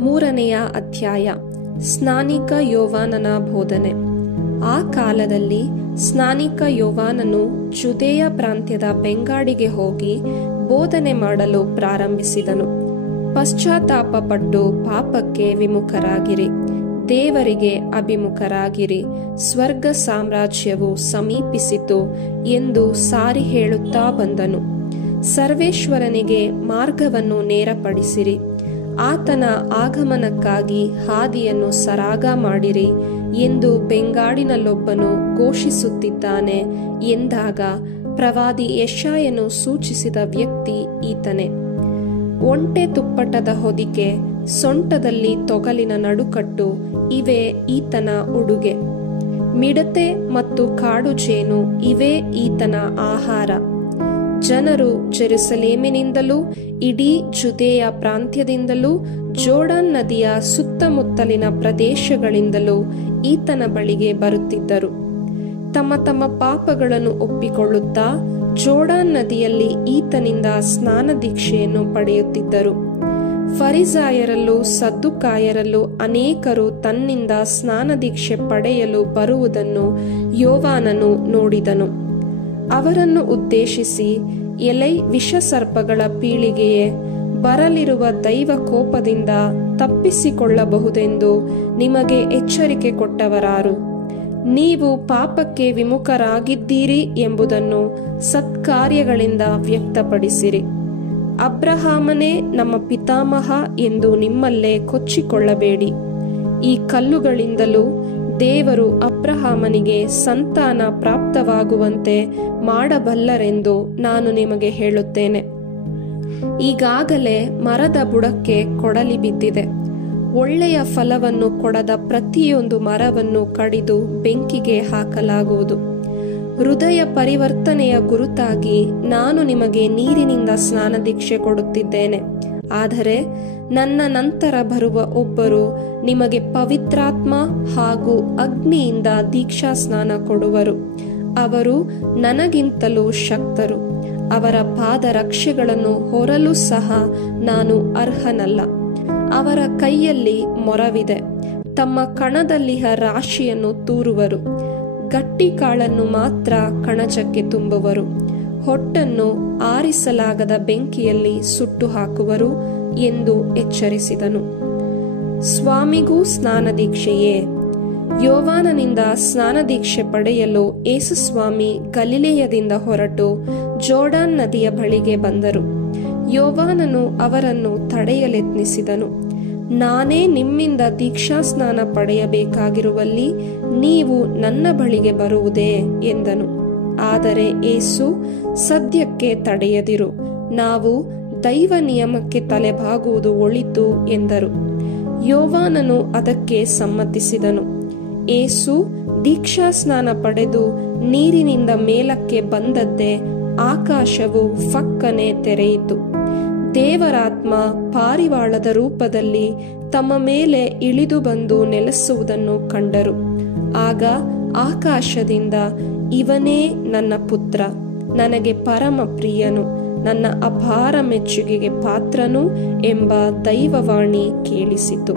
3ನೇ ಅಧ್ಯಾಯ. ಸ್ನಾನಿಕ ಯೋವಾನನ ಬೋಧನೆ. ಆ ಕಾಲದಲ್ಲಿ ಸ್ನಾನಿಕ ಯೋವಾನನು ಜುದೇಯ ಪ್ರಾಂತ್ಯದ ಬೆಂಗಾಡಿಗೆ ಹೋಗಿ ಬೋಧನೆ ಮಾಡಲು ಪ್ರಾರಂಭಿಸಿದನು. ಪಶ್ಚಾತ್ತಾಪಪಟ್ಟು ಪಾಪಕ್ಕೆ ವಿಮುಖರಾಗಿರಿ, ದೇವರಿಗೆ ಅಭಿಮುಖರಾಗಿರಿ, ಸ್ವರ್ಗ ಸಾಮ್ರಾಜ್ಯವು ಸಮೀಪಿಸಿತು ಎಂದು ಸಾರಿ ಹೇಳುತ್ತಾ ಬಂದನು. ಸರ್ವೇಶ್ವರನಿಗೆ ಮಾರ್ಗವನ್ನು ನೇರಪಡಿಸಿರಿ, ಆತನ ಆಗಮನಕ್ಕಾಗಿ ಹಾದಿಯನ್ನು ಸರಾಗ ಮಾಡಿರಿ ಎಂದು ಬೆಂಗಾಡಿನಲ್ಲೊಬ್ಬನು ಘೋಷಿಸುತ್ತಿದ್ದಾನೆ ಎಂದಾಗ ಪ್ರವಾದಿ ಯೆಶಾಯನು ಸೂಚಿಸಿದ ವ್ಯಕ್ತಿ ಈತನೇ. ಒಂಟೆ ತುಪ್ಪಟದ ಹೊದಿಕೆ, ಸೊಂಟದಲ್ಲಿ ತೊಗಲಿನ ನಡುಕಟ್ಟು ಇವೇ ಈತನ ಉಡುಗೆ. ಮಿಡತೆ ಮತ್ತು ಕಾಡು ಜೇನು ಇವೇ ಈತನ ಆಹಾರ. ಜನರು ಜೆರುಸಲೇಮಿನಿಂದಲೂ ಇಡೀ ಜುದೇಯ ಪ್ರಾಂತ್ಯದಿಂದಲೂ ಜೋರ್ಡಾನ್ ನದಿಯ ಸುತ್ತಮುತ್ತಲಿನ ಪ್ರದೇಶಗಳಿಂದಲೂ ಈತನ ಬಳಿಗೆ ಬರುತ್ತಿದ್ದರು. ತಮ್ಮ ತಮ್ಮ ಪಾಪಗಳನ್ನು ಒಪ್ಪಿಕೊಳ್ಳುತ್ತಾ ಜೋರ್ಡಾನ್ ನದಿಯಲ್ಲಿ ಈತನಿಂದ ಸ್ನಾನ ದೀಕ್ಷೆಯನ್ನು ಪಡೆಯುತ್ತಿದ್ದರು. ಫರಿಸಾಯರಲ್ಲೂ ಸದ್ದುಕಾಯರಲ್ಲೂ ಅನೇಕರು ತನ್ನಿಂದ ಸ್ನಾನ ದೀಕ್ಷೆ ಪಡೆಯಲು ಬರುವುದನ್ನು ಯೋವಾನನು ನೋಡಿದನು. ಅವರನ್ನು ಉದ್ದೇಶಿಸಿ, ಎಲೈ ವಿಷಸರ್ಪಗಳ ಪೀಳಿಗೆಯೇ, ಬರಲಿರುವ ದೈವ ಕೋಪದಿಂದ ತಪ್ಪಿಸಿಕೊಳ್ಳಬಹುದೆಂದು ನಿಮಗೆ ಎಚ್ಚರಿಕೆ ಕೊಟ್ಟವರಾರು? ನೀವು ಪಾಪಕ್ಕೆ ವಿಮುಖರಾಗಿದ್ದೀರಿ ಎಂಬುದನ್ನು ಸತ್ಕಾರ್ಯಗಳಿಂದ ವ್ಯಕ್ತಪಡಿಸಿರಿ. ಅಬ್ರಹಾಮನೇ ನಮ್ಮ ಪಿತಾಮಹ ಎಂದು ನಿಮ್ಮಲ್ಲೇ ಕೊಚ್ಚಿಕೊಳ್ಳಬೇಡಿ. ಈ ಕಲ್ಲುಗಳಿಂದಲೂ ದೇವರು ಅಬ್ರಹಾಮನಿಗೆ ಸಂತಾನ ಪ್ರಾಪ್ತವಾಗುವಂತೆ ಮಾಡಬಲ್ಲರೆಂದು ನಾನು ನಿಮಗೆ ಹೇಳುತ್ತೇನೆ. ಈಗಾಗಲೇ ಮರದ ಬುಡಕ್ಕೆ ಕೊಡಲಿ ಬಿದ್ದಿದೆ. ಒಳ್ಳೆಯ ಫಲವನ್ನು ಕೊಡದ ಪ್ರತಿಯೊಂದು ಮರವನ್ನು ಕಡಿದು ಬೆಂಕಿಗೆ ಹಾಕಲಾಗುವುದು. ಹೃದಯ ಪರಿವರ್ತನೆಯ ಗುರುತಾಗಿ ನಾನು ನಿಮಗೆ ನೀರಿನಿಂದ ಸ್ನಾನ ದೀಕ್ಷೆ ಕೊಡುತ್ತಿದ್ದೇನೆ. ಆದರೆ ನನ್ನ ನಂತರ ಬರುವ ಒಬ್ಬರು ನಿಮಗೆ ಪವಿತ್ರಾತ್ಮ ಹಾಗೂ ಅಗ್ನಿಯಿಂದ ದೀಕ್ಷಾ ಸ್ನಾನ ಕೊಡುವರು. ಅವರು ನನಗಿಂತಲೂ ಶಕ್ತರು. ಅವರ ಪಾದರಕ್ಷೆಗಳನ್ನು ಹೊರಲು ಸಹ ನಾನು ಅರ್ಹನಲ್ಲ. ಅವರ ಕೈಯಲ್ಲಿ ಮೊರವಿದೆ. ತಮ್ಮ ಕಣದಲ್ಲಿಹ ರಾಶಿಯನ್ನು ತೂರುವರು. ಗಟ್ಟಿ ಕಾಳನ್ನು ಮಾತ್ರ ಕಣಜಕ್ಕೆ ತುಂಬುವರು. ಹೊಟ್ಟನ್ನು ಆರಿಸಲಾಗದ ಬೆಂಕಿಯಲ್ಲಿ ಸುಟ್ಟು ಹಾಕುವರು ಎಂದು ಎಚ್ಚರಿಸಿದನು. ಸ್ವಾಮಿಗೂ ಸ್ನಾನ ದೀಕ್ಷೆಯೇ? ಯೋವಾನನಿಂದ ಸ್ನಾನ ದೀಕ್ಷೆ ಪಡೆಯಲು ಯೇಸುಸ್ವಾಮಿ ಗಲಿಲೆಯದಿಂದ ಹೊರಟು ಜೋರ್ಡಾನ್ ನದಿಯ ಬಳಿಗೆ ಬಂದರು. ಯೋವಾನನು ಅವರನ್ನು ತಡೆಯಲೆತ್ನಿಸಿದನು. ನಾನೇ ನಿಮ್ಮಿಂದ ದೀಕ್ಷಾ ಸ್ನಾನ ಪಡೆಯಬೇಕಾಗಿರುವಲ್ಲಿ ನೀವು ನನ್ನ ಬಳಿಗೆ ಬರುವುದೇ ಎಂದನು. ಆದರೆ ಯೇಸು, ಸದ್ಯಕ್ಕೆ ತಡೆಯದಿರು, ನಾವು ದೈವ ನಿಯಮಕ್ಕೆ ತಲೆಬಾಗುವುದು ಒಳಿತು ಎಂದರು. ಯೋವಾನನು ಅದಕ್ಕೆ ಸಮ್ಮತಿಸಿದನು. ಯೇಸು ದೀಕ್ಷಾ ಸ್ನಾನ ಪಡೆದು ನೀರಿನಿಂದ ಮೇಲಕ್ಕೆ ಬಂದದ್ದೇ ಆಕಾಶವು ಫಕ್ಕನೆ ತೆರೆಯಿತು. ದೇವರಾತ್ಮ ಪಾರಿವಾಳದ ರೂಪದಲ್ಲಿ ತಮ್ಮ ಮೇಲೆ ಇಳಿದು ಬಂದು ನೆಲೆಸುವುದನ್ನು ಕಂಡರು. ಆಗ ಆಕಾಶದಿಂದ, ಇವನೇ ನನ್ನ ಪುತ್ರ, ನನಗೆ ಪರಮ ಪ್ರಿಯನು, ನನ್ನ ಅಪಾರ ಮೆಚ್ಚುಗೆಗೆ ಪಾತ್ರನು ಎಂಬ ದೈವವಾಣಿ ಕೇಳಿಸಿತು.